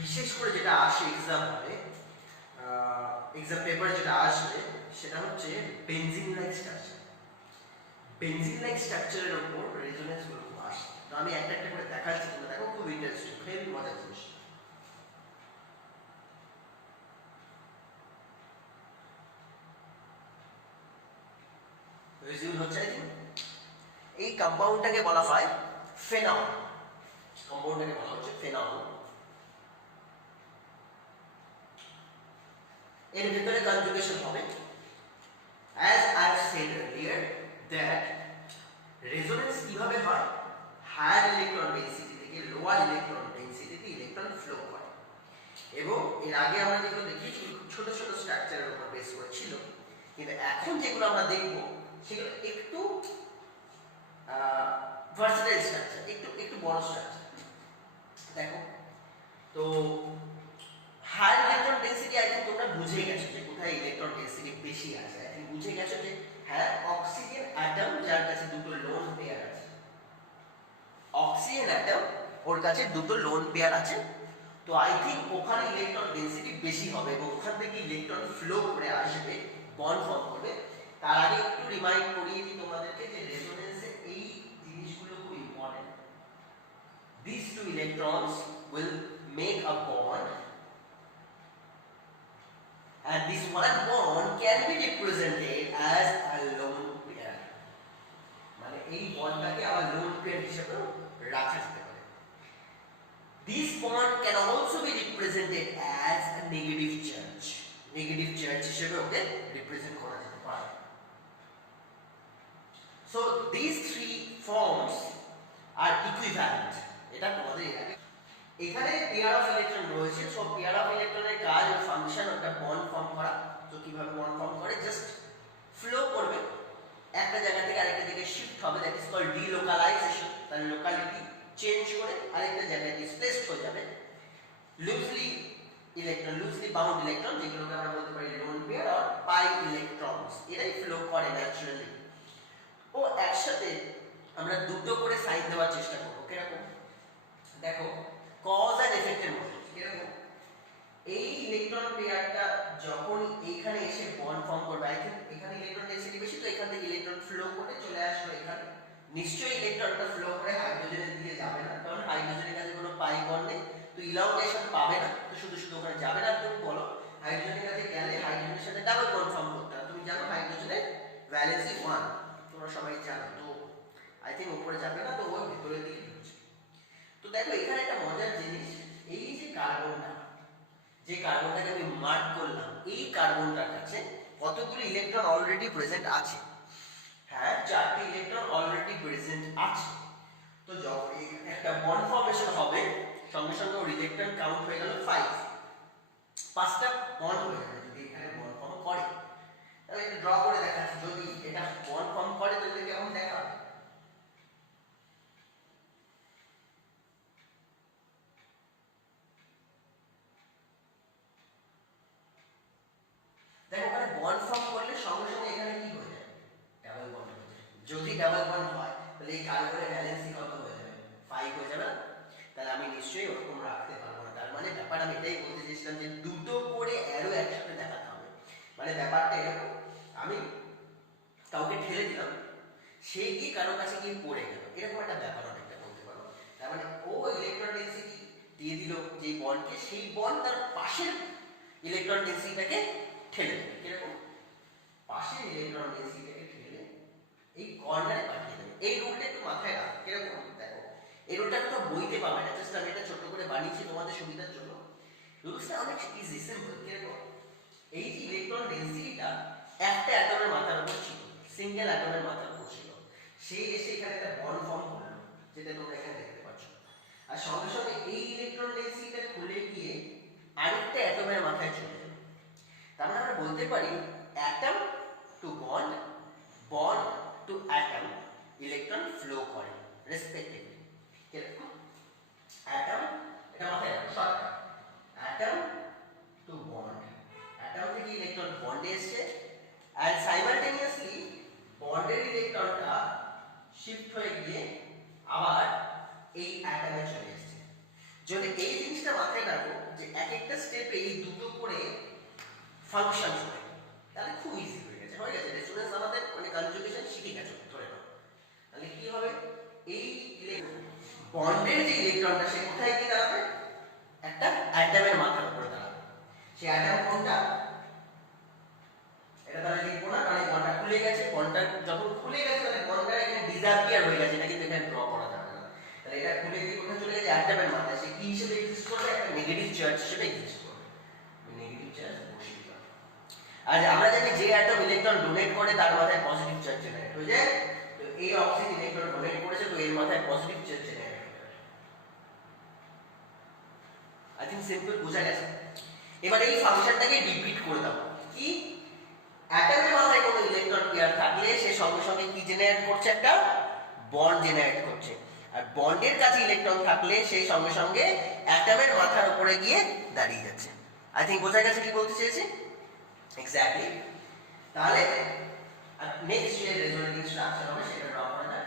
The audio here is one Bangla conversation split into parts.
বিশেষ করে যেটা আসে এক্সাম হলে, এক্সাম পেপারে যেটা আসবে সেটা হচ্ছে benzene like structure. Benzene like স্ট্রাকচারের উপর রেজোনেন্স গুলো খুব আসে। তো আমি একটা একটা করে দেখাচ্ছি, তোমরা দেখো, খুব ইন্টারেস্টিং, হেভি মজার জিনিস। রিজিউল হচ্ছে এই কম্পাউন্ডটাকে বলা হয় ফেনল। কম্পাউন্ডটাকে বলা হচ্ছে ফেনল। এর ভিতরে কনজুগেশন হবে। As I said earlier that resonance কিভাবে হয়, হায়ার ইলেকট্রন ডেনসিটি থেকে লোয়ার ইলেকট্রন ডেনসিটিতে ইলেকট্রন ফ্লো করে। এবং এর আগে আমরা যেগুলো দেখিয়েছি ছোট ছোট স্ট্রাকচারের উপর বেস করে ছিল, কিন্তু এখন যেগুলো আমরা দেখব সেগুলো একটু ভার্সেটাইল স্ট্রাকচার, একটু একটু বড় স্ট্রাকচার। দেখো, তো higher electron density I think তোমরা বুঝে গেছো যে কোথায় ইলেকট্রন ডেনসিটি বেশি আছে। আই থিঙ্ক বুঝে গেছো যে হ্যাঁ, অক্সিজেন অ্যাটম যার কাছে দুটো লোন পেয়ার আছে, অক্সিজেন অ্যাটম ওর কাছে দুটো লোন পেয়ার আছে। তো আই থিঙ্ক ওখানে ইলেকট্রন ডেনসিটি বেশি হবে এবং ওখান থেকে ইলেকট্রন ফ্লো করে আসবে, বন্ড ফর্ম করবে। তার আগে একটু রিমাইন্ড করিয়ে দিই তোমাদেরকে যে রেজোনেন্সে এই জিনিসগুলো খুব important. These two electrons will make a bond, and this one bond can be represented as a lone pair. মানে এই বন্ডটাকে আবার লোন পেয়ার হিসেবে রাখা যেতে পারে। This bond can also be represented as a negative charge. Negative charge হিসেবে ওকে রিপ্রেজেন্ট করা যেতে পারে। So these three forms are equivalent. এটা তোমাদের এখানে পেয়ার অফ ইলেকট্রন রয়েছে। সো পেয়ার অফ ইলেকট্রনের কাজ ও ফাংশন একটা বন্ড ফর্ম করা। তো কিভাবে বন্ড ফর্ম করে, জাস্ট ফ্লো করবে, একটা জায়গা থেকে আরেকটা দিকে শিফট হবে, দ্যাট ইজ কল্ড ডিলোকালাইজেশন। তার লোকালিটি চেঞ্জ করে আরেকটা জায়গায় ডিসপ্লেসড হয়ে যাবে। Loosely electron, loosely bound electron, যেগুলোকে আমরা বলতে পারি lone pair or pi electrons, এরাই ফ্লো করে ন্যাচারালি। ও একসাথে আমরা দুটো করে সাইন দেওয়ার চেষ্টা করবো। কিরকম দেখো, কজ এন্ড এফেক্টের মধ্যে। কিরকম, এই ইলেকট্রন পেয়ারটা যখন এইখানে এসে বন্ড ফর্ম করবে, আই থিঙ্ক এখানে ইলেকট্রন ডেনসিটি বেশি, তো এখান থেকে ইলেকট্রন ফ্লো করে চলে আসলো এখানে। নিশ্চয়ই ইলেকট্রনটা ফ্লো করে হাইড্রোজেনের দিকে যাবে না, কারণ হাইড্রোজেনের কাছে কোনো পাই বন্ড নেই, তো ইলাংগেশন পাবে না, তো শুধু শুধু ওখানে যাবে না। তুমি বলো হাইড্রোজেনের কাছে গেলে হাইড্রোজেনের সাথে ডাবল বন্ড ফর্ম করতে হবে। তুমি জানো হাইড্রোজেনের ভ্যালেন্সি 1, তোমরা সবাই জানো। তো আই থিঙ্ক উপরে যাবে না, তো ওই ভিতরের দিকে ঢুকছে। তো দেখো এখানে একটা মজার জিনিস, এই যে কার্বনটা, যে কার্বনটাকে আমি মার্ক করলাম, এই কার্বনটার কাছে কতগুলো ইলেকট্রন অলরেডি প্রেজেন্ট আছে? হ্যাঁ, 4টি ইলেকট্রন অলরেডি প্রেজেন্ট আছে। তো যখন একটা বন্ড ফর্মেশন হবে, সঙ্গে সঙ্গে রিজেক্ট্যান্ট কাউন্ট হয়ে গেল 5, 5টা বন্ড হয়ে যাবে যদি এখানে বন্ড ফর্ম করে। তাহলে এটা ড্র করে দেখাচ্ছি, যদি এটা বন্ড ফর্ম করে তাহলে কেমন দেখাবে। দেখো ওখানে বন্ড ফর্ম করলে সঙ্গে সঙ্গে এখানে কি হয়ে যাবে, ডাবল বন্ড হয়ে যাবে। যদি ডাবল বন্ড হয় তাহলে এই কার্বনের ভ্যালেন্সি কত হয়ে যাবে, 5 হয়ে যাবে। তাহলে আমি নিশ্চয়ই ওরকম রাখতে পারবো না। তার মানে ব্যাপার আমি এটাই বলতে চেয়েছিলাম যে দুটো করে অ্যারো একসাথে দেখাতে হবে। মানে ব্যাপারটা এরকম, আমি কাউকে ঠেলে দিলাম, সে গিয়ে কারোর কাছে গিয়ে পড়ে গেল, এরকম একটা ব্যাপার অনেকটা বলতে পারো। তার মানে ও ইলেকট্রন ডেনসিটি দিয়ে দিল যে বন্ডকে, সেই বন্ড তার পাশের ইলেকট্রন ডেনসিটিটাকে ঠেলে দেবে। কিরকম, পাশের ইলেকট্রন ডেনসিটিটাকে ঠেলে এই কর্নারে পাঠিয়ে দেবে। এই রুলটা একটু মাথায় রাখ। কিরকম দেখো, এই রুলটা তো বইতে পাবে না, জাস্ট আমি এটা ছোট করে বানিয়েছি তোমাদের সুবিধার জন্য। রুলসটা অনেক ইজি, সিম্পল। কিরকম, এই যে ইলেকট্রন ডেনসিটিটা একটা অ্যাটমের মাথার উপর ছিল, সিঙ্গেল অ্যাটমের মাথার উপর ছিল, সে এসে এখানে একটা বন্ড ফর্ম করলো, যেটা তোমরা এখানে দেখতে পাচ্ছ। আর সঙ্গে সঙ্গে এই ইলেকট্রন ডেনসিটিটা খুলে গিয়ে আরেকটা অ্যাটমের মাথায় চলে যাবে। তার মানে আমরা বলতে পারি atom to bond, bond to atom electron flow করে রেসপেক্টিভলি। কিরকম, অ্যাটম, এটা মাথায় রাখো shortcut, atom to bond, atom থেকে ইলেকট্রন বন্ডে এসছে, আর সাইমালটেনিয়াসলি বন্ডের ইলেকট্রনটা শিফট হয়ে গিয়ে আবার এই অ্যাটমে চলে এসছে। যদি এই জিনিসটা মাথায় রাখো যে এক একটা স্টেপে এই দুটো করে ফাংশন হয়, তাহলে খুব ইজি হয়ে গেছে। স্টুডেন্টস আমাদের মানে কনজুগেশন শিখে গেছে ধরে নাও। তাহলে কি হবে, এই বন্ডের যে ইলেকট্রনটা সে কোথায় গিয়ে দাঁড়াবে, একটা অ্যাটমের মাথার উপরে দাঁড়াবে। সেই অ্যাটম কোনটা, এটা তাহলে লিখবো না, কারণ বন্ডটা খুলে গেছে। বন্ডটা যখন খুলে গেছে তাহলে বন্ডটা এখানে ডিসঅ্যাপিয়ার হয়ে গেছে, এটা কিন্তু এখানে ড্র করা যাবে না। তাহলে এটা খুলে গিয়ে কোথায় চলে গেছে, অ্যাটমের মাথায়। সে কি হিসেবে এক্সিস্ট করবে, একটা নেগেটিভ চার্জ হিসেবে এক্সিস্ট করবে। নেগেটিভ চার্জ বসিয়ে দিলাম। আর আমরা জানি যে অ্যাটম ইলেকট্রন ডোনেট করে তার মাথায় পজিটিভ চার্জ জেনারেট হয়ে যায়। তো এই অক্সিজেন ইলেকট্রন ডোনেট করেছে, তো এর মাথায় পজিটিভ চার্জ জেনারেট হবে। আই থিংক সিম্পল, বোঝা গেছে। এবার এই ফাংশনটাকে রিপিট করে দাও। কি, অ্যাটমের মাথায় কোনো ইলেকট্রন পেয়ার থাকলে সে সঙ্গে সঙ্গে কি জেনারেট করছে, একটা বন্ড জেনারেট করছে। আর বন্ডের কাছে ইলেকট্রন থাকলে সেই সঙ্গে সঙ্গে অ্যাটমের মাথার উপরে গিয়ে দাঁড়িয়ে যাচ্ছে। আই থিংক বোঝা গেছে কি বলতে চেয়েছি। এক্স্যাক্টলি। তাহলে নেক্সট যে রেজোনেটিং স্ট্রাকচার হবে সেটা ড্র করা যাক।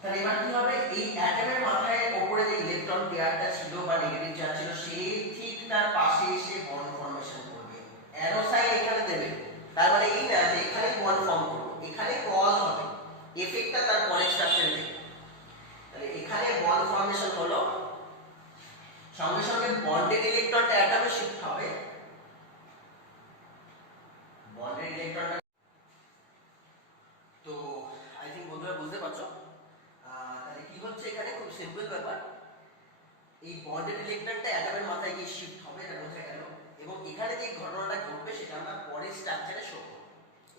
তাহলে এবার কি হবে, এই অ্যাটমের মাথায় উপরে যে ইলেকট্রন পেয়ারটা ছিল বা নেগেটিভ চার্জ ছিল, সে ঠিক তার পাশে এসে বন্ড ফর্মেশন করবে। অ্যারো সাইন এখানে দেবে, তার মানে এই না যে এখানে বন্ড ফর্ম করবে, এখানে কজ হবে, এফেক্টটা তার পরের স্ট্রাকচারে দেবে। তাহলে এখানে বন্ড ফর্মেশন হলো, সঙ্গে সঙ্গে বন্ডের ইলেকট্রনটা অ্যাটমে শিফট হবে। বন্ডের ইলেকট্রনটা, তো আই থিংক বন্ধুরা বুঝতে পারছো। তাহলে কি হচ্ছে এখানে, খুব সিম্পল ব্যাপার। এই বন্ডেড ইলেকট্রনটা অ্যাটমের মাথায় গিয়ে শিফট হবে, এটা বোঝা গেল। এবং এখানে যে ঘটনাটা ঘটবে সেটা আমরা পরের স্ট্রাকচারে শো করব।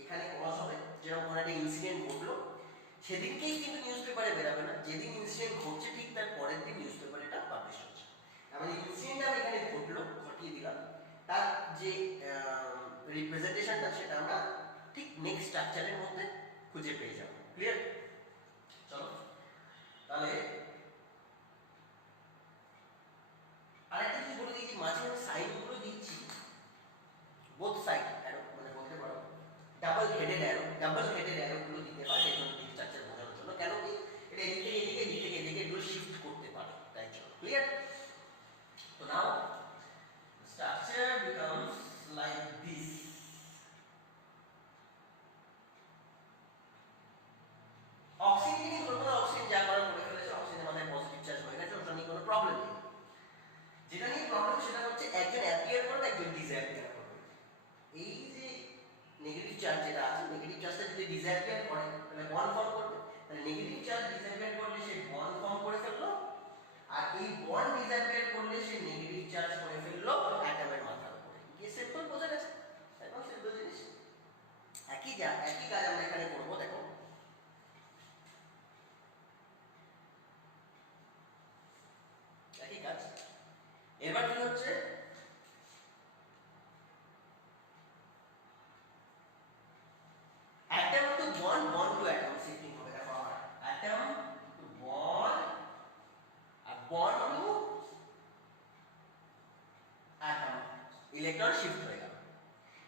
এখানে কজ হবে, যেরকম কোনো একটা ইনসিডেন্ট ঘটলো, সেদিনকেই কিন্তু নিউজ পেপারে বেরাবে না, যেদিন ইনসিডেন্ট ঘটছে ঠিক তার পরের দিন নিউজ পেপারে এটা পাবলিশ হচ্ছে। মানে ইনসিডেন্টটা এখানে ঘটলো, ঘটিয়ে দিলাম, তার যে রিপ্রেজেন্টেশনটা সেটা আমরা ঠিক নেক্সট স্ট্রাকচারের মধ্যে খুঁজে পেয়ে যাব। ক্লিয়ার? চলো তাহলে আরেকটা জিনিস বলে দিই, যে মাঝে মাঝে সাইনগুলো দিচ্ছি বোথ সাইড অ্যারো, মানে বলতে পারো ডাবল হেডেড অ্যারো গুলো দিতে হয় রেজোনেটিং স্ট্রাকচার বোঝানোর জন্য। কেন কি, এটা এদিক থেকে এদিকে, এদিক থেকে এদিকে এগুলো শিফট করতে পারে, তাই জন্য। ক্লিয়ার? তো now structure becomes like this. Oxygen নিয়ে ধরবো না, অক্সিজেন যা করার করে ফেলেছে, অক্সিজেনের মাথায় পজিটিভ চার্জ হয়ে গেছে, ওটা নিয়ে কোনো প্রবলেম নেই। যেটা নিয়ে প্রবলেম সেটা হচ্ছে একজন অ্যাপিয়ার করবে, একজন ডিসঅ্যাপিয়ার করবে। এই যে নেগেটিভ চার্জ যেটা আছে, নেগেটিভ চার্জটা যদি ডিসঅ্যাপিয়ার করে তাহলে বন্ড ফর্ম করবে। তাহলে নেগেটিভ চার্জ ডিসঅ্যাপিয়ার করলে সে বন্ড ফর্ম করে ফেললো, আর এই বন্ড ডিসঅ্যাপিয়ার করলে সে নেগেটিভ চার্জ করে ফেললো অ্যাটমের মাথার উপরে। কি সিম্পল, বোঝা গেছে? একদম সিম্পল জিনিস। একই কাজ আমরা এখানে করবো। দেখো একই কাজ। এবার কি হচ্ছে, atom to bond, bond to atom shifting হবে। দেখো আমার atom to bond আর bond to atom, electron shift হয়ে গেল।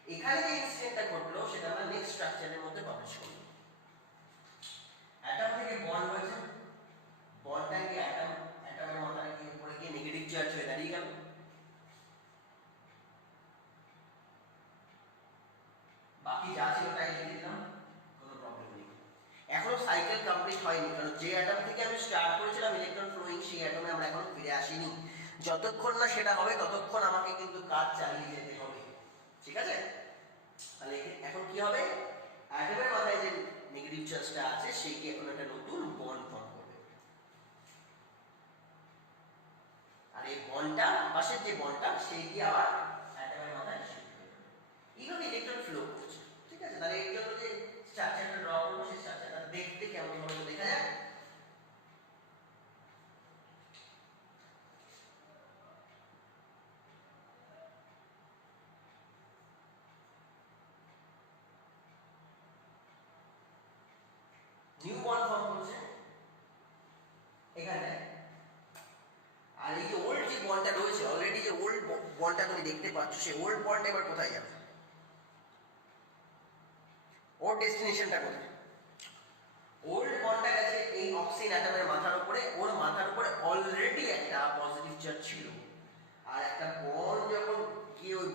এখানে যে ইনসিডেন্টটা ঘটলো সেটা আমরা নেক্সট স্ট্রাকচারের মধ্যে পাবলিশ করব। অ্যাটম থেকে বন্ড হয়েছে, বন্ডটা গিয়ে অ্যাটমের মাথায় গিয়ে উপরে গিয়ে নেগেটিভ চার্জ হয়ে দাঁড়িয়ে গেল। বাকি যা ছিল তাই লিখে দিলাম, কোনো প্রবলেম নেই। এখনো সাইকেল কমপ্লিট হয়নি, কারণ যে অ্যাটম থেকে আমি স্টার্ট করেছিলাম ইলেকট্রন ফ্লোয়িং, সেই অ্যাটমে আমরা এখনো ফিরে আসিনি। যতক্ষণ না সেটা হবে ততক্ষণ আমাকে কিন্তু কাজ চালিয়ে যেতে হবে। ঠিক আছে? তাহলে এখন কি হবে, অ্যাটমের মাথায় যে নেগেটিভ চার্জটা আছে সেইটি এখন একটা নতুন বন্ড ফর্ম করবে। আর এই বন্ডটা, পাশের যে বন্ডটা, সেইটি আবার অ্যাটমের মাথায় শিফট হয়ে যাবে। এইভাবে ইলেকট্রন ফ্লো করছে। ঠিক আছে? তাহলে এর জন্য যে স্ট্রাকচারটা ড্র করবো, সেই স্ট্রাকচারটা দেখতে কেমন ভাবে দেখা যায়। নিউ বন্ড ফর্ম করছে এখানে। আর এই যে ওল্ড যে বন্ডটা রয়েছে, অলরেডি যে ওল্ড বন্ডটা তুমি দেখতে পাচ্ছ, সেই ওল্ড বন্ড এবার কোথায় যাবে, ওর ডেস্টিনেশনটা কোথায়? ওল্ড বন্ডটা গেছে এই অক্সিজেন অ্যাটমের মাথার উপরে, ওর মাথার উপরে অলরেডি একটা পজিটিভ চার্জ ছিল, আর একটা বন্ড যখন গিয়ে ওই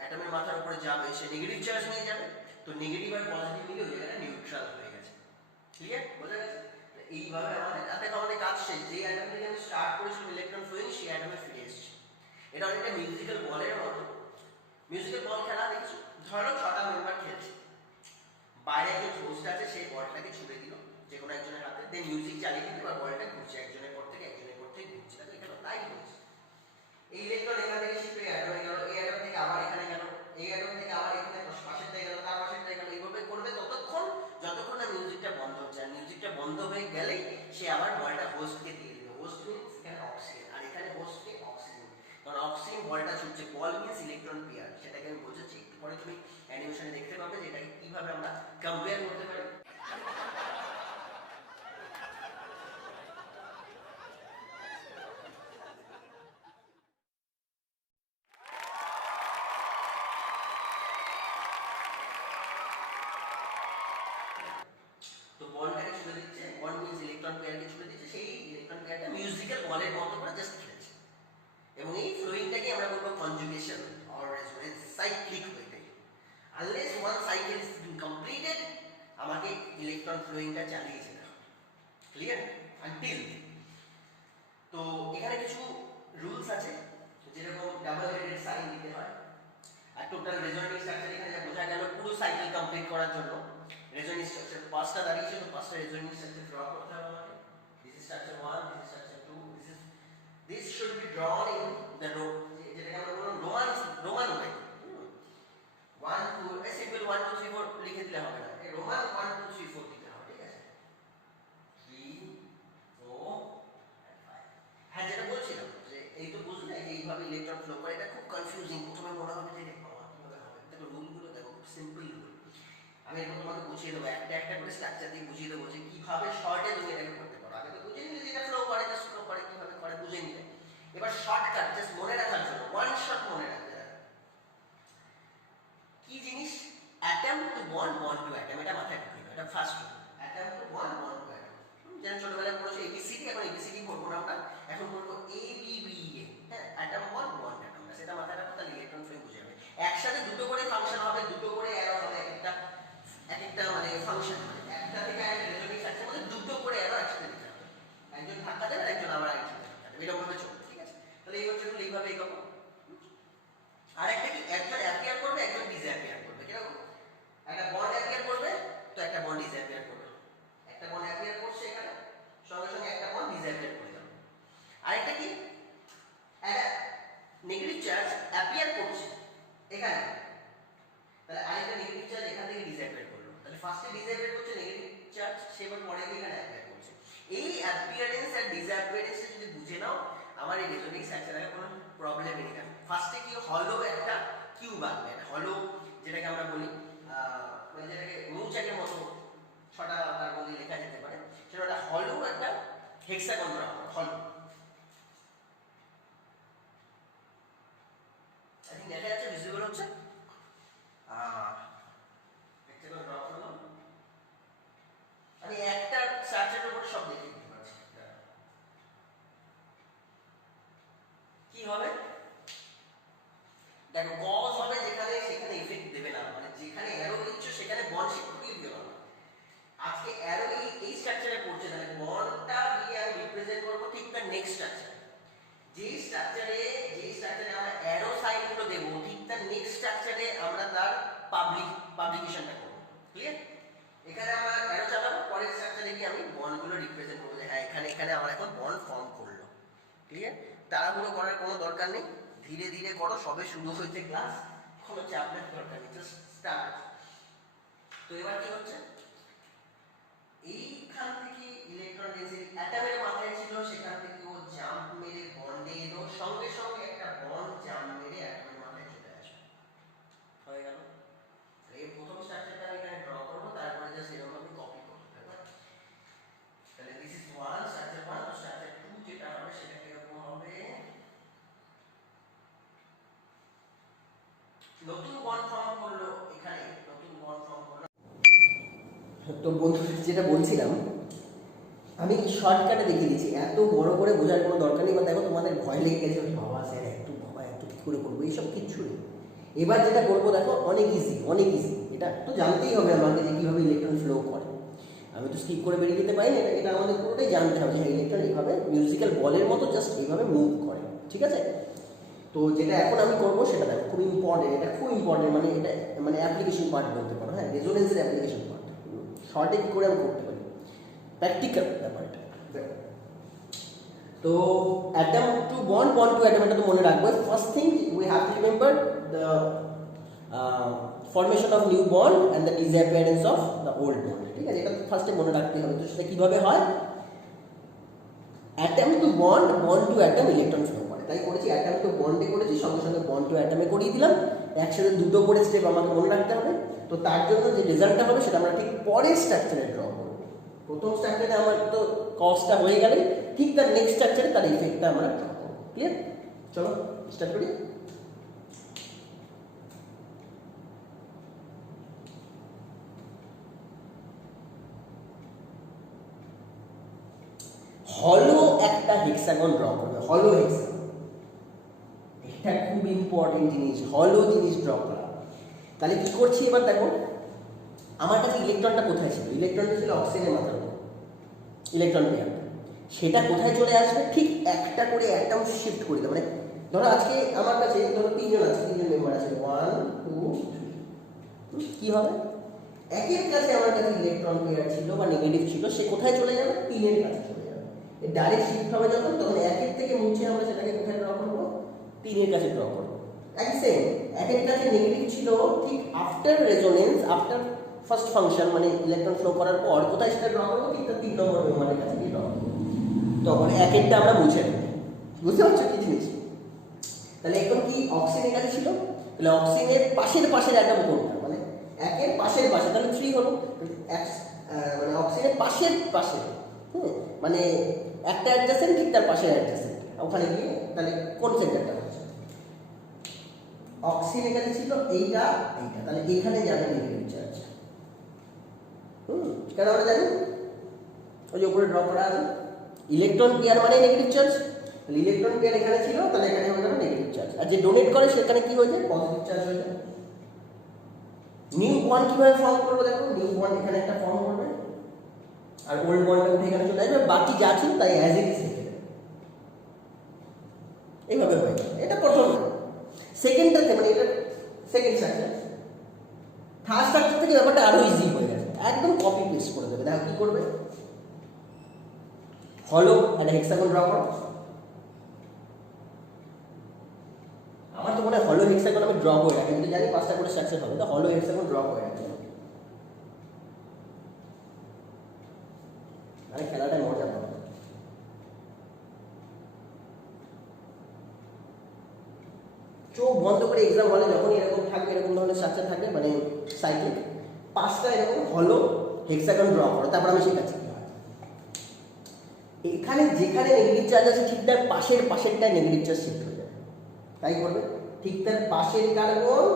অ্যাটমের মাথার উপরে যাবে সে নেগেটিভ চার্জ নিয়ে যাবে, তো নেগেটিভ আর পজিটিভ মিলে ওই জায়গাটা নিউট্রাল হয়ে গেছে। ক্লিয়ার? বোঝা গেছে? এইভাবে আমাদের কাজ শেষ। যে অ্যাটম থেকে আমি স্টার্ট করেছিলাম ইলেকট্রন ফ্লোয়িং, সেই অ্যাটমে ফিরে এসেছি। এটা অনেকটা মিউজিক্যাল বলের মতো। মিউজিক্যাল বল খেলা দেখেছো? ধরো 6টা মেম্বার খেলছে, বাইরে একজন হোস্ট আছে, সেই বলটাকে ছুড়ে দিল যে কোনো একজনের হাতে, দেন মিউজিক চালিয়ে দিল আর বলটা ঘুরছে একজনের পর থেকে ঘুরছে। তাহলে এখানে তাই হচ্ছে। এই ইলেকট্রন এখান থেকে শিফট হয়ে অ্যাটমে গেল, এই অ্যাটম থেকে আবার এখানে গেল, এই অ্যাটম থেকে আবার এখানে পাশেরটায় গেল, তার পাশেরটায় গেল, এইভাবে করবে যতক্ষণ না মিউজিকটা বন্ধ হচ্ছে। আর মিউজিকটা বন্ধ হয়ে গেলেই সে আবার বলটা হোস্টকে দিয়ে দিল। হোস্ট মিন্স এখানে অক্সিজেন, আর এখানে হোস্টকে অক্সিজেন, কারণ অক্সিজেন বলটা ছুটছে। বল মিন্স ইলেকট্রন পেয়ার, সেটাকে আমি বোঝাচ্ছি। একটু পরে তুমি অ্যানিমেশনে দেখতে পাবে যে এটাকে কিভাবে আমরা কম্পেয়ার করতে পারি। তো বলটাকে ছুড়ে দিচ্ছে, বল মিন্স ইলেকট্রন পেয়ারকে ছুড়ে দিচ্ছে, সেই ইলেকট্রন পেয়ারটা মিউজিক্যাল বলের মতো করে জাস্ট খেলছে। এবং এই ফ্লোয়িংটাকে আমরা বলবো কনজুগেশন অর রেজোনেন্স, সাইক্লিক ওয়েতে। Unless one cycle is bin completed, আমাকে ইলেকট্রন ফ্লোয়িংটা চালিয়ে যেতে হবে। ক্লিয়ার? আনটিল। তো এখানে কিছু রুলস আছে, যেরকম ডাবল হেডেড সাইন দিতে হয়, আর টোটাল রেজোনেটিং স্ট্রাকচার এখানে যা বোঝা গেল পুরো সাইকেল কমপ্লিট করার জন্য রেজোনেটিং স্ট্রাকচার 5টা দাঁড়িয়েছে, তো 5টা রেজোনেটিং স্ট্রাকচার ড্র করতে হবে আমাকে। This is structure 1, this is structure 2, this should be drawn in the যেটাকে আমরা বললাম রোমান ওয়ে। 1 2 সিম্পল 1 2 3 4 লিখে দিলে হবে না, এই রোমান 1 2 3 4 দিতে হবে। ঠিক আছে? 3 4 and 5। হ্যাঁ, যেটা বলছিলাম যে এই তো বুঝলে যে এইভাবে ইলেকট্রন ফ্লো করে। এটা খুব কনফিউজিং, প্রথমে মনে হবে যে বাবা কিভাবে হবে। দেখো রুলগুলো দেখো, খুব সিম্পল রুল। আমি এরকম তোমাকে বুঝিয়ে দেবো, একটা একটা করে স্ট্রাকচার দিয়ে বুঝিয়ে দেবো যে কিভাবে শর্টে তুমি এটাকে করতে পারো। আগে তো বুঝে নিলে যেটা ফ্লো করে, জাস্ট ফ্লো করে, কিভাবে করে বুঝে নিলে। এবার শর্টকাট জাস্ট মনে রাখার জন্য, ওয়ান শট মনে রাখতে হবে কি জিনিস, atom to bond, bond to atom. এটা মাথায় ঢুকিয়ে দাও, এটা first rule. Atom to bond, bond to atom. যেটা ছোটবেলায় পড়েছো এবিসিডি, এখন এবিসিডি করবো না আমরা, এখন করবো এ বি বি এ। হ্যাঁ, অ্যাটম বন্ড, বন্ড অ্যাটম, সেটা মাথায় রাখো, তাহলে ইলেকট্রন ফ্লো বুঝে যাবে। একসাথে দুটো করে ফাংশন হবে, দুটো করে অ্যারো হবে, একটা মানে ফাংশন হবে। একটা থেকে আরেকটা রেজোনেটিং স্ট্রাকচার মধ্যে দুটো করে অ্যারো একসাথে দিতে হবে। একজন ধাক্কা দেবে, একজন আবার একজন ধাক্কা দেবে, এরকম ভাবে চলবে। ঠিক আছে? তাহলে এই হচ্ছে এইভাবে এগোবো। আর একটা কি, একজন অ্যাপিয়ার করবে, একজন ডিসঅ্যাপিয়ার করবে। কিরকম? একটা বন্ড অ্যাপিয়ার করবে, তো একটা বন্ড ডিসঅ্যাপিয়ার করবে। একটা বন্ড অ্যাপিয়ার করছে এখানে, সঙ্গে সঙ্গে একটা বন্ড ডিসঅ্যাপিয়ার করে যাবে। আরেকটা কি, একটা নেগেটিভ চার্জ অ্যাপিয়ার করছে এখানে, তাহলে আরেকটা নেগেটিভ চার্জ এখান থেকে ডিসঅ্যাপিয়ার করলো। তাহলে ফার্স্টে ডিসঅ্যাপিয়ার করছে নেগেটিভ চার্জ, সেবার পরে গিয়ে এখানে অ্যাপিয়ার করছে। এই অ্যাপিয়ারেন্স আর ডিসঅ্যাপিয়ারেন্সটা যদি বুঝে নাও, আমার এই রেজোনেটিং স্ট্রাকচারে কোনো প্রবলেম নেই। না ফার্স্টে কি হলো একটা কিউব আঁকবে, হলো যেটাকে আমরা বলি মানে যেটাকে মৌচাকের মতো 6টা তার মধ্যে লেখা যেতে পারে, সেটা একটা হলো একটা হেক্সাগন ড্র করো। হলো আই থিঙ্ক দেখা যাচ্ছে, ভিজিবল হচ্ছে। হেক্সাগন ড্র করলাম আমি, একটা স্ট্রাকচারের উপর সব লিখে দিতে পারছি। কি হবে দেখো, কজ হবে যেখানে, সেখানে ইফেক্ট দেবে না, মানে যেখানে অ্যারো দিচ্ছ সেখানে বন্ড শিফট করে দিও না। আজকে অ্যারো এই স্ট্রাকচারে পড়ছে, তাহলে বন্ডটা দিয়ে আমি রিপ্রেজেন্ট করব ঠিক তার নেক্সট স্ট্রাকচার। যেই স্ট্রাকচারে আমরা অ্যারো সাইনগুলো দেব, ঠিক তার নেক্সট স্ট্রাকচারে আমরা তার পাবলিকেশনটা করব। ক্লিয়ার? এখানে আমরা অ্যারো চালাবো, পরের স্ট্রাকচারে গিয়ে আমি বন্ডগুলো রিপ্রেজেন্ট করবো যে হ্যাঁ এখানে আমার এখন বন্ড ফর্ম করলো। ক্লিয়ার? তাড়াহুড়ো করার কোনো দরকার নেই, ধীরে ধীরে করো, সবে শুরু হয়েছে ক্লাস, কোনো চাপ নেওয়ার দরকার নেই, জাস্ট স্টার্ট। তো এবার কি হচ্ছে, এইখান থেকে ইলেকট্রন ডেনসিটি অ্যাটমের মাথায় ছিল, সেখান থেকে ও জাম্প মেরে বন্ডে এলো, সঙ্গে সঙ্গে একটা বন্ড জাম্প মেরে অ্যাটমের মাথায় চলে আসবে। হয়ে গেল? এই প্রথম স্ট্রাকচারটা আমি এখানে ড্র করবো, তারপরে জাস্ট এরকম ভাবে কপি করতে হবে। তাহলে দিস ইজ 1 স্ট্রাকচার 1, তো স্ট্রাকচার 2 যেটা হবে সেটা কিরকম হবে, নতুন বন্ড ফর্ম করলো, এখানে নতুন বন্ড ফর্ম করলো। তো বন্ধুরা যেটা বলছিলাম, আমি শর্টকাটে দেখিয়ে দিচ্ছি, এত বড় করে বোঝার কোনো দরকার নেই। বা দেখো তোমাদের ভয় লেগে গেছে, বাবা স্যার একটু কী করে করবো, এইসব কিচ্ছু নেই। এবার যেটা করবো দেখো, অনেক ইজি, অনেক ইজি। এটা তো জানতেই হবে আমাকে যে কীভাবে ইলেকট্রন ফ্লো করে। আমি তো স্কিপ করে বেরিয়ে যেতে পারি না, এটা আমাদের পুরোটাই জানতে হবে যে ইলেকট্রন এইভাবে মিউজিক্যাল বলের মতো জাস্ট এইভাবে মুভ করে, ঠিক আছে? তো যেটা এখন আমি করবো সেটা দেখো, খুব ইম্পর্টেন্ট, এটা খুব ইম্পর্টেন্ট, মানে এটা মানে অ্যাপ্লিকেশন পার্ট বলতে পারো, হ্যাঁ, রেজোনেন্সের অ্যাপ্লিকেশন পার্ট। শর্টে কী করে আমি করতে পারি, প্র্যাকটিক্যাল ব্যাপারটা। তো atom to bond, bond to atom, এটা তো মনে রাখবো। First thing we have to remember the formation of new bond and the disappearance of the old bond, ঠিক আছে? এটা ফার্স্টে মনে রাখতে হবে। তো সেটা কীভাবে হয়, atom to bond, bond to atom electron flow করে। তাই করেছি, অ্যাটম টু বন্ডে করেছি, সঙ্গে সঙ্গে বন্ড টু অ্যাটমে করিয়ে দিলাম। একসাথে দুটো করে স্টেপ আমাকে মনে রাখতে হবে। তো তার জন্য যে রেজাল্টটা হবে সেটা আমরা ঠিক পরের স্ট্রাকচারে ড্র করবো। প্রথম স্ট্রাকচারে আমার তো কজটা হয়ে গেলে ঠিক তার নেক্সট স্ট্রাকচারে তার ইফেক্টটা আমরা ড্র করবো। ক্লিয়ার? চলো স্টার্ট করি। হলো একটা হেক্সাগন ড্র করবে, হলো হেক্সাগন। এটা খুব ইম্পর্টেন্ট জিনিস, হলো জিনিস ড্র করা। তাহলে কি করছি এবার দেখো, আমার কাছে ইলেকট্রনটা কোথায় ছিল? ইলেকট্রনটা ছিল অক্সিজেনের মাথার উপর, ইলেকট্রন পেয়ার। সেটা কোথায় চলে আসবে, ঠিক একটা করে অ্যাটম শিফট করে দেবে। মানে ধরো আজকে আমার কাছে ধরো তিনজন আছে, তিনজন মেম্বার আছে, 1 2 3, কি হবে, একের কাছে আমার কাছে ইলেকট্রন পেয়ার ছিল বা নেগেটিভ ছিল, সে কোথায় চলে যাবে, তিনের কাছে চলে যাবে। ডাইরেক্ট শিফট হবে যখন, তখন একের থেকে মুছে আমরা সেটাকে কোথায় ড্র করবো, তিনের কাছে ড্র করবো। একই সেম, একের কাছে নেগেটিভ ছিল, ঠিক after resonance, after first function, মানে ইলেকট্রন ফ্লো করার পর কোথায় সেটা ড্র করবো, ঠিক তার 3 নম্বর মেম্বারের কাছে ড্র করবো। তখন একেরটা আমরা মুছে দেবো। বুঝতে পারছো কি জিনিস? তাহলে এখন কি অক্সিজেনের কাছে ছিল, তাহলে অক্সিজেনের পাশের অ্যাটম কোনটা, মানে একের পাশের পাশে, তাহলে 3 হলো। মানে অক্সিজেনের পাশে, মানে একটা অ্যাডজাসেন্ট, ঠিক তার পাশের অ্যাডজাসেন্ট, ওখানে গিয়ে তাহলে কোন সেন্টারটা হচ্ছে, অক্সিজেনের কাছে ছিল এইটা, তাহলে এখানে যাবে নেগেটিভ চার্জ। কেন আমরা জানি, ওই যে উপরে ড্র করা আছে, ইলেকট্রন পেয়ার মানে নেগেটিভ চার্জ। তাহলে ইলেকট্রন পেয়ার এখানে ছিল, তাহলে এখানে হয়ে যাবে নেগেটিভ চার্জ। আর যে ডোনেট করে সেখানে কি হয়ে যায়, পজিটিভ চার্জ হয়ে যায়। নিউ বন্ড কিভাবে ফর্ম করবো দেখো, নিউ বন্ড এখানে একটা ফর্ম করবে, আর ওল্ড বন্ডটা উঠে এখানে চলে আসবে, বাকি যা ছিল তাই অ্যাজ ইট ইজ থেকে যাবে। এইভাবে হয়ে যাবে। এটা প্রথম। সেকেন্ডটাতে মানে এটা সেকেন্ড স্ট্রাকচার। থার্ড স্ট্রাকচার থেকে ব্যাপারটা আরো ইজি হয়ে গেছে, একদম কপি পেস্ট করে দেবে। দেখো কি করবে, হলো একটা হেক্সাগন ড্র করো। আমার তো মনে হয় হলো হেক্সাগন আমি ড্র করে রাখি, আমি তো জানি 5টা করে স্ট্রাকচার হবে, তো হলো হেক্সাগন ড্র করে রাখি। আরে খেলাটা মজা পাবে। চোখ বন্ধ করে এক্সাম হলে যখন এরকম থাকবে, এরকম ধরনের স্ট্রাকচার থাকবে, মানে সাইক্লিক 5টা এরকম হলো হেক্সাগন ড্র করো। তারপর আমি শেখাচ্ছি এখানে যেখানে নেগেটিভ চার্জ আছে ঠিক তার পাশেরটায় নেগেটিভ চার্জ শিফট হয়ে যাবে। তাই করবে, ঠিক তার পাশের কার্বন,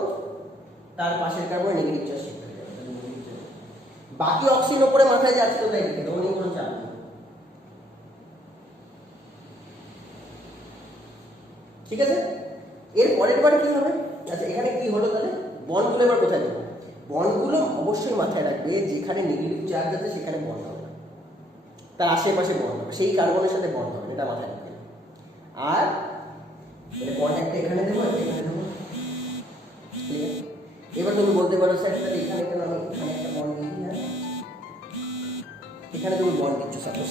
তার পাশের কার্বন নেগেটিভ চার্জ শিফট হয়ে যাবে। বাকি অক্সিজেন উপরে মাথায় যাচ্ছে, তো তাই লিখে দেবো, নিয়ে কোনো চাপ নেই। ঠিক আছে, এর পরের বার কি হবে, আচ্ছা এখানে কি হলো, তাহলে বন্ডগুলো এবার কোথায় দেবো, বন্ডগুলো অবশ্যই মাথায় রাখবে, যেখানে নেগেটিভ চার্জ আছে সেখানে বন্ড হবে, তার আশেপাশে বন্ড হবে, সেই কার্বনের সাথে বন্ড হবে, এটা মাথায় রাখবে। আর বন্ড একটা এখানে দেবো, এখানে দেবো। এবার তুমি বলতে পারো স্যার তাহলে এখানে কেন আমি এখানে একটা বন্ড দিই না, এখানে তুমি বন্ড দিচ্ছ সাপোজ।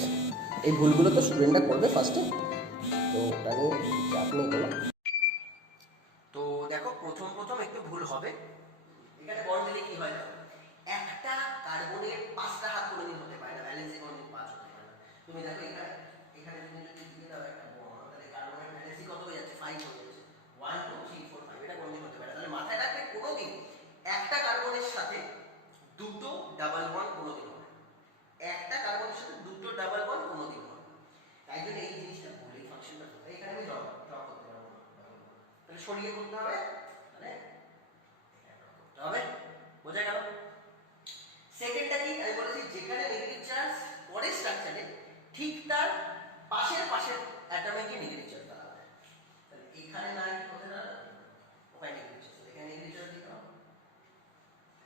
এই ভুলগুলো তো স্টুডেন্টরা করবে ফার্স্টে, তো ওটা নিয়ে চাপ নেই কোনো। তো দেখো প্রথম একটু ভুল হবে। এখানে বন্ড দিলে কি হয়, একটা কার্বনের 5টা হাত কোনোদিন হতে পারে না, ভ্যালেন্সি কোনোদিন 5 হতে পারে না। তুমি দেখো এখানে তুমি যদি দিয়ে দাও একটা বন্ড, তাহলে কার্বনের ভ্যালেন্সি কত হয়ে যাচ্ছে, 5 হয়ে যাচ্ছে। 1 2 3 4 5, এটা কোনোদিন হতে পারে না। তাহলে মাথায় রাখবে, কোনোদিন একটা কার্বনের সাথে দুটো ডাবল বন্ড কোনোদিন হবে, একটা কার্বনের সাথে দুটো ডাবল বন্ড কোনোদিন হবে। তাই জন্য এই জিনিসটা ভুল, এই ফাংশনটা ভুল। এখানে আমি ড্র করতে পারবো না, তাহলে সরিয়ে করতে হবে, তাহলে এখানে ড্র করতে হবে। বোঝা গেল? সেকেন্ডটা কি আমি বলেছি, যেখানে নেগেটিভ চার্জ পরে স্ট্রাকচারে ঠিক তার পাশের অ্যাটমে গিয়ে নেগেটিভ চার্জ দাঁড়াবে। তাহলে এখানে না কি কোথায় দাঁড়াবে, ওখানে নেগেটিভ চার্জ, এখানে নেগেটিভ চার্জ দিতে হবে।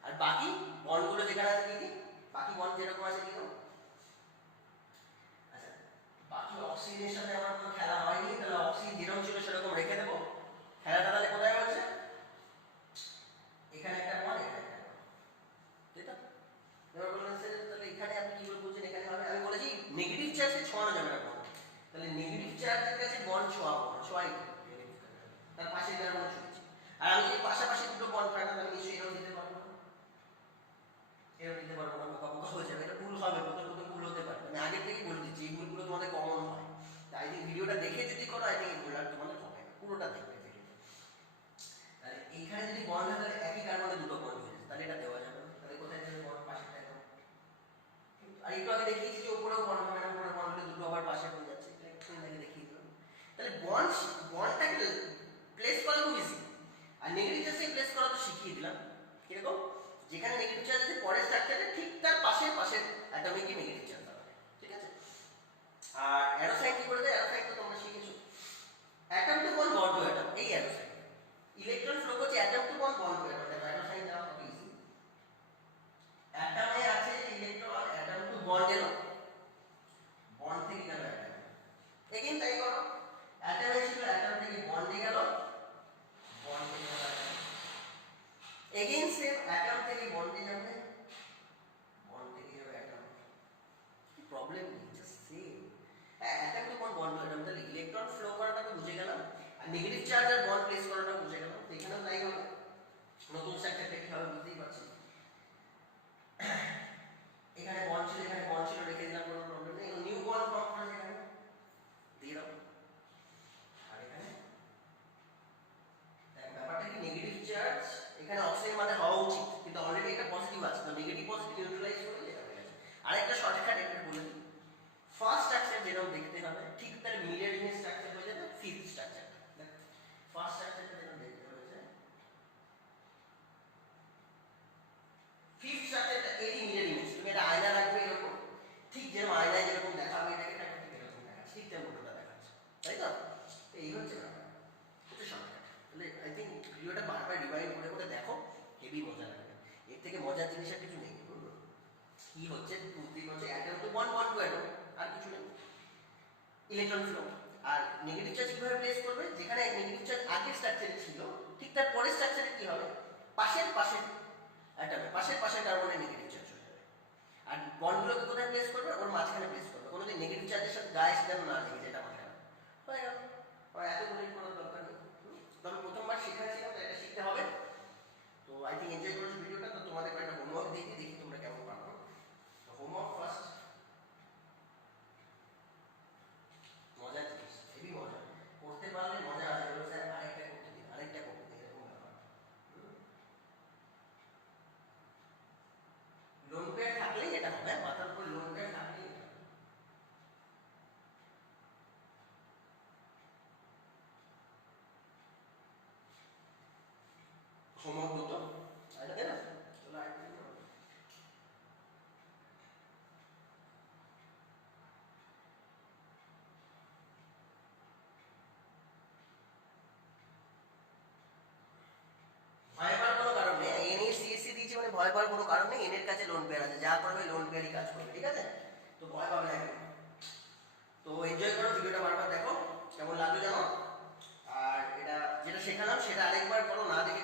আর বাকি বন্ডগুলো যেখানে আছে কি দিই, বাকি বন্ড যেরকম আছে কি দেবো। আচ্ছা, বাকি অক্সিজেনের সাথে আমার কোনো খেলা হয়নি, তাহলে অক্সিজেন যেরকম ছিল সেরকম রেখে দেবো। খেলাটা তাহলে কোথায় হচ্ছে, এখানে একটা বন্ড, এখানে একটা বন্ড, তাই তো? এবার বললেন স্যার তাহলে এখানে আপনি কি করে বলছেন এখানে হবে? আমি বলেছি নেগেটিভ চার্জে ছোঁয়ানো যাবে না বন্ড, তাহলে নেগেটিভ চার্জের কাছে বন্ড ছোঁয়াবো না, ছোঁয়াই তার পাশে যার বন্ড ছুঁয়েছি। আর আমি যদি পাশাপাশি দুটো বন্ড থাকে তাহলে নিশ্চয়ই এরকম দিতে পারবো না, এরকম দিতে পারবো না, বোকা বোকা হয়ে যাবে। এটা ভুল হবে, প্রথম প্রথম ভুল হতে পারে। আমি আগে থেকেই বলে দিচ্ছি এই ভুলগুলো তোমাদের কমন হয়। তাই ভিডিওটা দেখে যদি করো আই থিঙ্ক এই ভুলটা তোমাদের হবে না, পুরোটা দেখবে ভিডিওটা। তাহলে এইখানে যদি বন্ড হয় তাহলে একই কার্বনে দুটো বন্ড হয়ে যাবে, তাহলে এটা দেওয়া যাবে না। তাহলে কোথায় যাবে বন্ড, পাশে থাকবে। আর একটু আগে দেখিয়েছি যে উপরেও বন্ড হবে না, উপরে বন্ড হলে দুটো আবার পাশে হয়ে যাচ্ছে, এটা একটু আগে দেখিয়ে দিলাম। তাহলে বন্ডটাকে প্লেস করা খুব ইজি, আর নেগেটিভ চার্জে প্লেস করা তো শিখিয়ে দিলাম। কিরকম, যেখানে নেগেটিভ চার্জ আছে পরের স্ট্রাকচারে ঠিক তার পাশের অ্যাটমে গিয়ে নেগেটিভ চার্জ হবে, ঠিক আছে? আর অ্যারো সাইন কি করে দেয়, অ্যারো সাইন তো তোমরা শিখেছো, atom to bond bond to atom, এই অ্যারো সাইন। ইলেকট্রন ফ্লো করছে atom to bond bond to atom, দেখো অ্যারো সাইন দেওয়া খুব ইজি। অ্যাটমে আছে ইলেকট্রন, অ্যাটম টু বন্ড এলো, বন্ড থেকে গেল অ্যাটম, এগেইন তাই করো, অ্যাটমে ছিল অ্যাটম থেকে বন্ডে গেল, বন্ড থেকে গেল অ্যাটম, এগেইন সেম অ্যাটম থেকে বন্ডে যাবে, বন্ড থেকে যাবে অ্যাটম, কি প্রবলেম নেই, জাস্ট সেম। হ্যাঁ, atom to bond bond to atom, তাহলে ইলেকট্রন ফ্লো করাটা তো বুঝে গেলাম, আর নেগেটিভ চার্জ আর বন্ড প্লেস করাটা বুঝে গেলাম। তো এখানেও তাই হবে, নতুন স্ট্রাকচারটা কি হবে বুঝতেই পারছি। এখানে বন্ড ছিল, এখানে বন্ড ছিল, রেখে দিলাম, কোনো প্রবলেম নেই। নিউ বন্ড ফর্ম করে এখানে দিয়ে দাও। আর এখানে ব্যাপারটা কি, নেগেটিভ চার্জ এখানে অক্সিজেন মানে হওয়া উচিত, কিন্তু অলরেডি এটা পজিটিভ আছে, তো নেগেটিভ পজিটিভ নিউট্রালাইজ করে এটা হয়ে গেছে। আরেকটা শর্টকাট এটা বলে দিই, ফার্স্ট স্ট্রাকচার যেরকম দেখতে হবে ঠিক তার মিরর ইমেজ স্ট্রাকচার হয়ে যাবে ফিফথ স্ট্রাকচার। ফার্স্ট স্ট্রাকচারটা যেরকম দেখতে হয়েছে, ফিফথ স্ট্রাকচারটা এরই মিরর ইমেজ। তুমি এটা আয়না রাখবে এরকম, ঠিক যেরকম আয়নায় যেরকম দেখাবে এটাকে ঠিক এরকম দেখাচ্ছে, ঠিক তেমন ওটা দেখাচ্ছে, তাই তো? এই হচ্ছে ব্যাপার, এটা শর্টকাট। তাহলে আই থিঙ্ক ভিডিওটা বারবার রিভাইন্ড করে করে দেখো, হেভি মজা লাগবে। এর থেকে মজার জিনিস আর কিছু নেই। কি হচ্ছে বুঝতেই পারছো, atom to bond bond to atom, আর কিছু নেই। ইলেকট্রন ফ্লো আর নেগেটিভ চার্জ কিভাবে প্লেস করবে, যেখানে নেগেটিভ চার্জ আগের স্ট্রাকচারে ছিল ঠিক তার পরের স্ট্রাকচারে কি হবে, পাশের অ্যাটমে পাশের কার্বনে নেগেটিভ চার্জ হয়ে যাবে। আর বন্ডগুলোকে কোথায় প্লেস করবে, ওর মাঝখানে প্লেস করবে, কোনোদিন নেগেটিভ চার্জের সাথে গায়ে যেন না লেগে যায়, এটা মাথায় রাখবে। হয়ে গেল, এত বলে করার দরকার নেই, তবে প্রথমবার শেখাচ্ছিলাম তো এটা শিখতে হবে। তো আই থিঙ্ক এনজয় করেছো ভিডিওটা। তো তোমাদের একটা হোমওয়ার্ক দেখি তোমরা কেমন পারো। তো হোমওয়ার্ক ফার্স্ট, মজার জিনিস, হেভি মজা, করতে পারলে মজা আসবে। স্যার আরেকটা করতে দিন, আরেকটা করতে দিন, এরকম ব্যাপার। লোন পেয়ার থাকলেই এটা হবে, মাথার উপর লোন পেয়ার থাকলেই এটা হবে। হোমওয়ার্ক দুটো তাই না? চলো আরেকটা ভয় পাওয়ার কোনো কারণ নেই, এনএ সিএসসি দিয়েছে মানে ভয় পাওয়ার কোনো কারণ নেই। এনের কাছে লোন পেয়ার আছে, যা করবে লোন পেয়ারই কাজ করবে, ঠিক আছে? তো ভয় পাবে না একদম। তো এনজয় করো, ভিডিওটা বারবার দেখো, কেমন লাগলো জানো। আর এটা যেটা শেখালাম সেটা আরেকবার করো, না দেখে